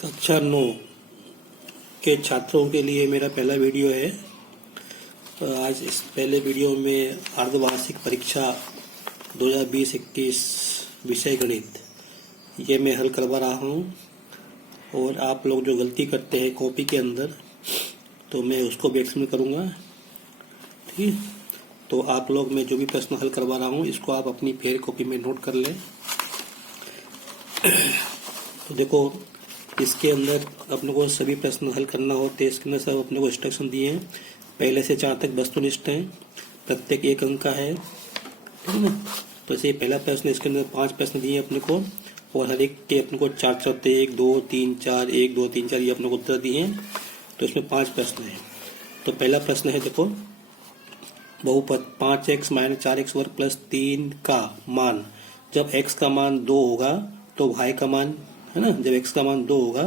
कक्षा 9 के छात्रों के लिए मेरा पहला वीडियो है। आज इस पहले वीडियो में अर्धवार्षिक परीक्षा 2020-21 विषय गणित ये मैं हल करवा रहा हूँ, और आप लोग जो गलती करते हैं कॉपी के अंदर तो मैं उसको भी एक्सप्लेन करूँगा। ठीक, तो आप लोग मैं जो भी प्रश्न हल करवा रहा हूँ इसको आप अपनी फेयर कॉपी में नोट कर लें। तो देखो, इसके अंदर अपने को सभी प्रश्न हल करना होते हैं। इसके अंदर सब अपने को इंस्ट्रक्शन दिए हैं, पहले से 4 तक वस्तुनिष्ठ हैं, प्रत्येक 1 अंक का है, ठीक है ना। तो ऐसे पहला प्रश्न, इसके अंदर 5 प्रश्न दिए अपने को, और हर एक के अपने को 4 होते हैं, 1 2 3 4 1 2 3 4 ये अपने को उत्तर दिए हैं। तो इसमें 5 प्रश्न है। तो पहला प्रश्न है, देखो, बहुपद 5x - 4x वर्ग प्लस 3 का मान जब x का मान 2 होगा तो y का मान, है ना, जब x का मान 2 होगा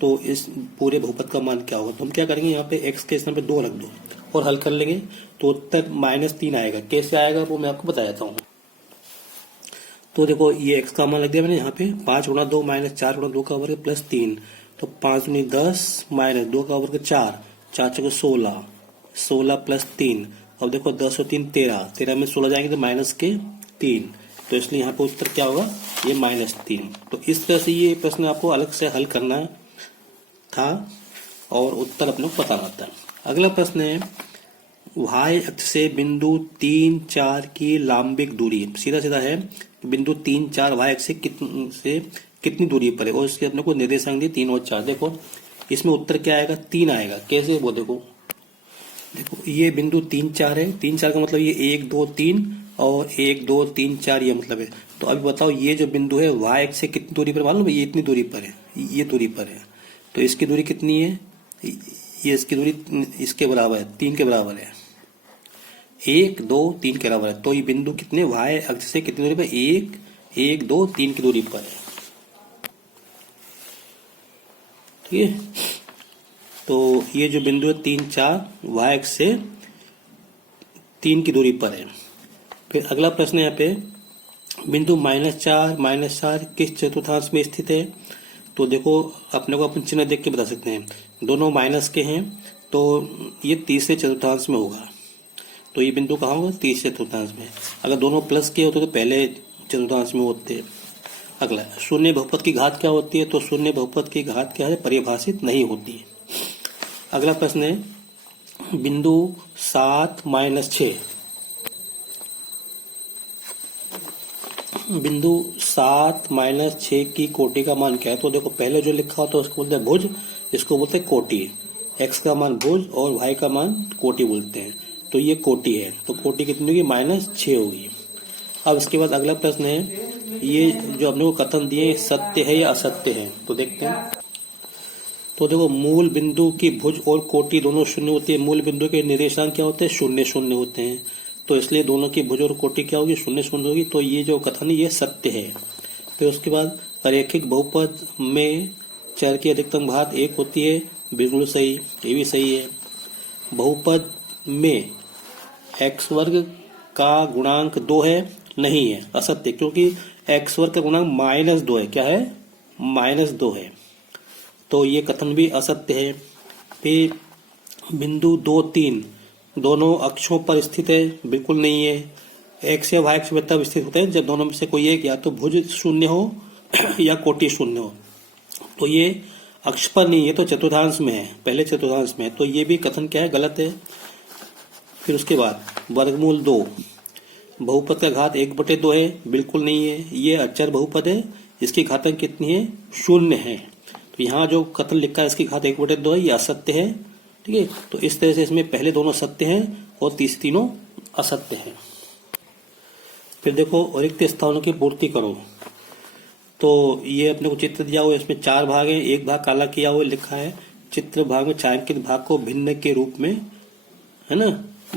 तो इस पूरे बहुपद का मान क्या होगा। तो हम क्या करेंगे, यहाँ पे x के स्थान पे 2 रख दो और हल कर लेंगे तो उत्तर -3 आएगा। कैसे आएगा वो मैं आपको बता देता हूँ। तो देखो, ये x का मान लग दिया मैंने यहाँ पे, 5 गुणा 2 - 4 गुणा 2 का वर्ग प्लस 3, तो 5 दूनी 10 माइनस 2 का वर्ग 4, 4 चौके 16, 16 प्लस 3। अब देखो 10 और 3 13, 13 में 16 जाएंगे तो -3, तो इसलिए यहाँ पे उत्तर क्या होगा, ये -3। तो इस तरह से ये प्रश्न आपको अलग से हल करना था और उत्तर अपने को बताना था। अगला प्रश्न है, y अक्ष से बिंदु 3 4 की लांबिक दूरी, सीधा सीधा है, बिंदु 3 4 y अक्ष से कितनी दूरी पर है, और इसके अपने को निर्देशांक दिए 3 और 4। देखो इसमें उत्तर क्या आएगा, 3 आएगा। कैसे वो देखो, ये बिंदु 3 4 है, 3 4 का मतलब ये 1 2 3 और 1 2 3 4 ये मतलब है। तो अभी बताओ, ये जो बिंदु है y अक्ष से कितनी दूरी पर, मालूम है, ये इतनी दूरी पर है, ये दूरी पर है। तो इसकी दूरी कितनी है, ये इसकी दूरी इसके बराबर है, 3 के बराबर है, 1 2 3 के बराबर है। तो ये बिंदु कितने y अक्ष से कितनी दूरी पर, 1 1 2 3 की दूरी पर है। ठीक है, तो ये जो बिंदु है 3 4 y अक्ष से 3 की दूरी पर है। फिर अगला प्रश्न यहाँ पे, बिंदु -4 किस चतुर्थांश में स्थित है। तो देखो, अपने को अपन चिन्ह देख के बता सकते हैं, दोनों माइनस के हैं तो ये तीसरे चतुर्थांश में होगा। तो ये बिंदु कहाँ होगा, तीसरे चतुर्थांश में। अगर दोनों प्लस के होते तो पहले चतुर्थांश में होते। अगला, शून्य बहुपद की घात क्या होती है। तो शून्य बहुपद की घात क्या है, परिभाषित नहीं होती। अगला प्रश्न है, बिंदु 7 - 6, बिंदु 7 - 6 की कोटि का मान क्या है। तो देखो, पहले जो लिखा होता है उसको बोलते हैं भुज, इसको बोलते हैं कोटि। x का मान भुज और y का मान कोटि बोलते हैं। तो ये कोटि है, तो कोटि कितनी होगी, -6 होगी। अब इसके बाद अगला प्रश्न है, ये जो अपने को कथन दिए सत्य है या असत्य है। तो देखते हैं। तो देखो, मूल बिंदु की भुज और कोटि दोनों शून्य होती है। मूल बिंदु के निर्देशांक क्या होते हैं, 0 0 होते हैं। तो इसलिए दोनों की भुज और कोटि क्या होगी, 0 0 होगी। तो ये जो कथन है ये सत्य है। फिर उसके बाद, रैखिक बहुपद में चर की अधिकतम घात 1 होती है, बिल्कुल सही, ये भी सही है। बहुपद में x वर्ग का गुणांक 2 है, नहीं है, असत्य, क्योंकि x वर्ग का गुणांक -2 है। क्या है, -2 है, तो ये कथन भी असत्य है। फिर बिंदु 2 3 दोनों अक्षों पर स्थित है, बिल्कुल नहीं है। x या y अक्ष पर तब स्थित होते हैं जब दोनों में से कोई एक या तो भुज 0 हो या कोटि 0 हो। तो ये अक्ष पर नहीं है, तो चतुर्थांश में है, पहले चतुर्थांश में है। तो ये भी कथन क्या है, गलत है। फिर उसके बाद, वर्गमूल 2 बहुपद का घात 1/2 है, बिल्कुल नहीं है, ये अचर बहुपद है, इसकी घातांक कितनी है, 0 है। तो यहाँ जो कथन लिखा है इसकी घात 1/2 है, ये असत्य है। ठीक है, तो इस तरह से इसमें पहले दोनों सत्य हैं और तीनों असत्य हैं। फिर देखो, रिक्त स्थानों की पूर्ति करो। तो ये अपने को चित्र दिया हुआ है, इसमें 4 भाग हैं, एक भाग काला किया हुआ लिखा है। चित्र भाग में छायांकित भाग को भिन्न के रूप में, है ना,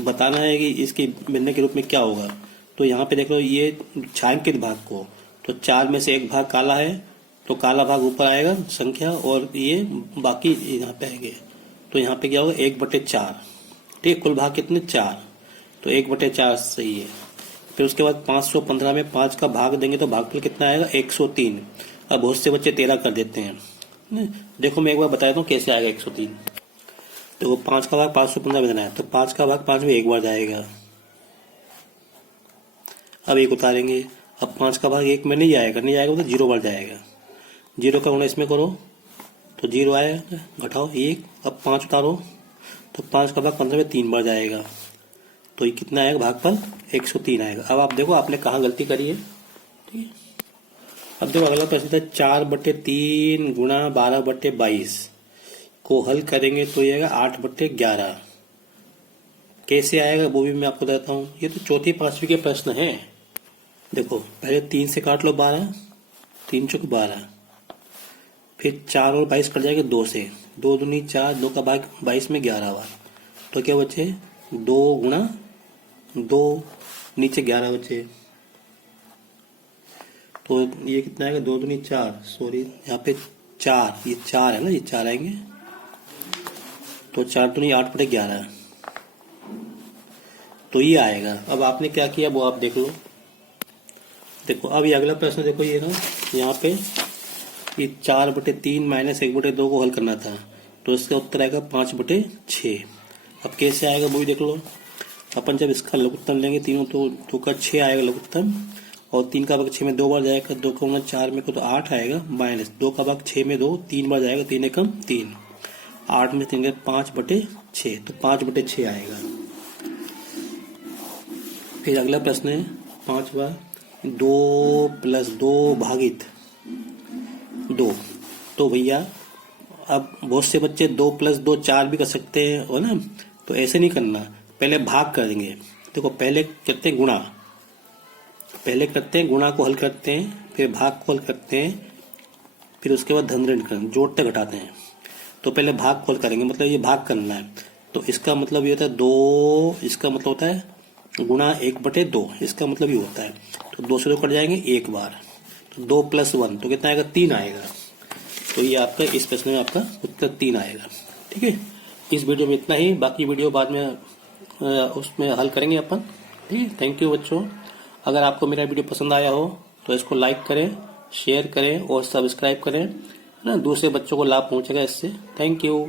बताना है कि इसके भिन्न के रूप में क्या होगा। तो यहाँ पे देख लो, ये छायांकित भाग को, तो 4 में से एक भाग काला है, तो काला भाग ऊपर आएगा संख्या, और ये बाकी यहाँ पे आएंगे। तो यहाँ पे क्या होगा, 1/4। ठीक, कुल भाग कितने, 4, तो 1/4 सही है। फिर उसके बाद 515 में 5 का भाग देंगे तो भागफल कितना आएगा, 103। अब बहुत से बच्चे 13 कर देते हैं, देखो मैं एक बार बताता हूँ कैसे आएगा 103। देखो 5 का भाग 515 में देना है, तो 5 का भाग 5 में एक बार जाएगा। अब एक उतारेंगे, अब 5 का भाग 1 में नहीं जाएगा, नहीं जाएगा तो 0 बार जाएगा। 0 का गुणा इसमें करो तो 0 आएगा, घटाओ 1। अब 5 उतारो तो 5 का भाग 15 में 3 बार जाएगा, तो ये कितना आएगा भागफल 103 आएगा। अब आप देखो आपने कहाँ गलती करी है, ठीक है। अब देखो अगला प्रश्न था 4/3 गुणा 12/22 को हल करेंगे तो ये आएगा 8/11। कैसे आएगा वो भी मैं आपको बताता हूँ। ये तो चौथी पांचवी के प्रश्न है। देखो पहले 3 से काट लो 12, 3 चौक 12, फिर 4 और 22 कट जाएगा 2 से, 2 दूनी 4, 2 का भाग 22 में 11 बार, तो क्या बचे 2 गुणा 2, नीचे 11 बचे, तो ये कितना आएगा 2 दूनी 4, सॉरी यहाँ पे 4, ये 4 है ना, ये 4 आएंगे, तो 4 दूनी 8/11, तो ये आएगा। अब आपने क्या किया वो आप देख लो। देखो अब ये अगला प्रश्न देखो, ये ना यहाँ पे ये 4/3 माइनस 1/2 को हल करना था, तो इसका उत्तर आएगा 5/6। अब कैसे आएगा वो भी देख लो। अपन जब इसका लघुत्तम लेंगे तीनों तो 2 का 6 आएगा लघुत्तम, और 3 का भाग 6 में 2 बार जाएगा, 2 का गुणा 4 में को तो 8 आएगा, माइनस 2 का भाग 6 में 2 3 बार जाएगा, 3 एकम 3, 8 में 3 5/6, तो 5/6 आएगा। फिर अगला प्रश्न है 5वां, 2 + 2 भागित 2। तो भैया अब बहुत से बच्चे 2 + 2 4 भी कर सकते हैं, हो ना, तो ऐसे नहीं करना, पहले भाग करेंगे। देखो पहले करते हैं गुणा, पहले करते हैं गुणा को हल करते हैं, फिर भाग को हल करते हैं, फिर उसके बाद धन ऋण करते, जोड़ते घटाते हैं। तो पहले भाग को हल करेंगे, मतलब ये भाग करना है, तो इसका मतलब ये होता है 2, इसका मतलब होता है गुणा 1/2, इसका मतलब ये होता है, तो 2 से 2 कट जाएंगे एक बार, तो 2 + 1 तो कितना आएगा 3 आएगा। तो ये आपका इस प्रश्न में आपका उत्तर 3 आएगा। ठीक है, इस वीडियो में इतना ही, बाकी वीडियो बाद में उसमें हल करेंगे अपन। ठीक है, थैंक यू बच्चों। अगर आपको मेरा वीडियो पसंद आया हो तो इसको लाइक करें, शेयर करें और सब्सक्राइब करें, है ना, दूसरे बच्चों को लाभ पहुंचेगा इससे। Thank you.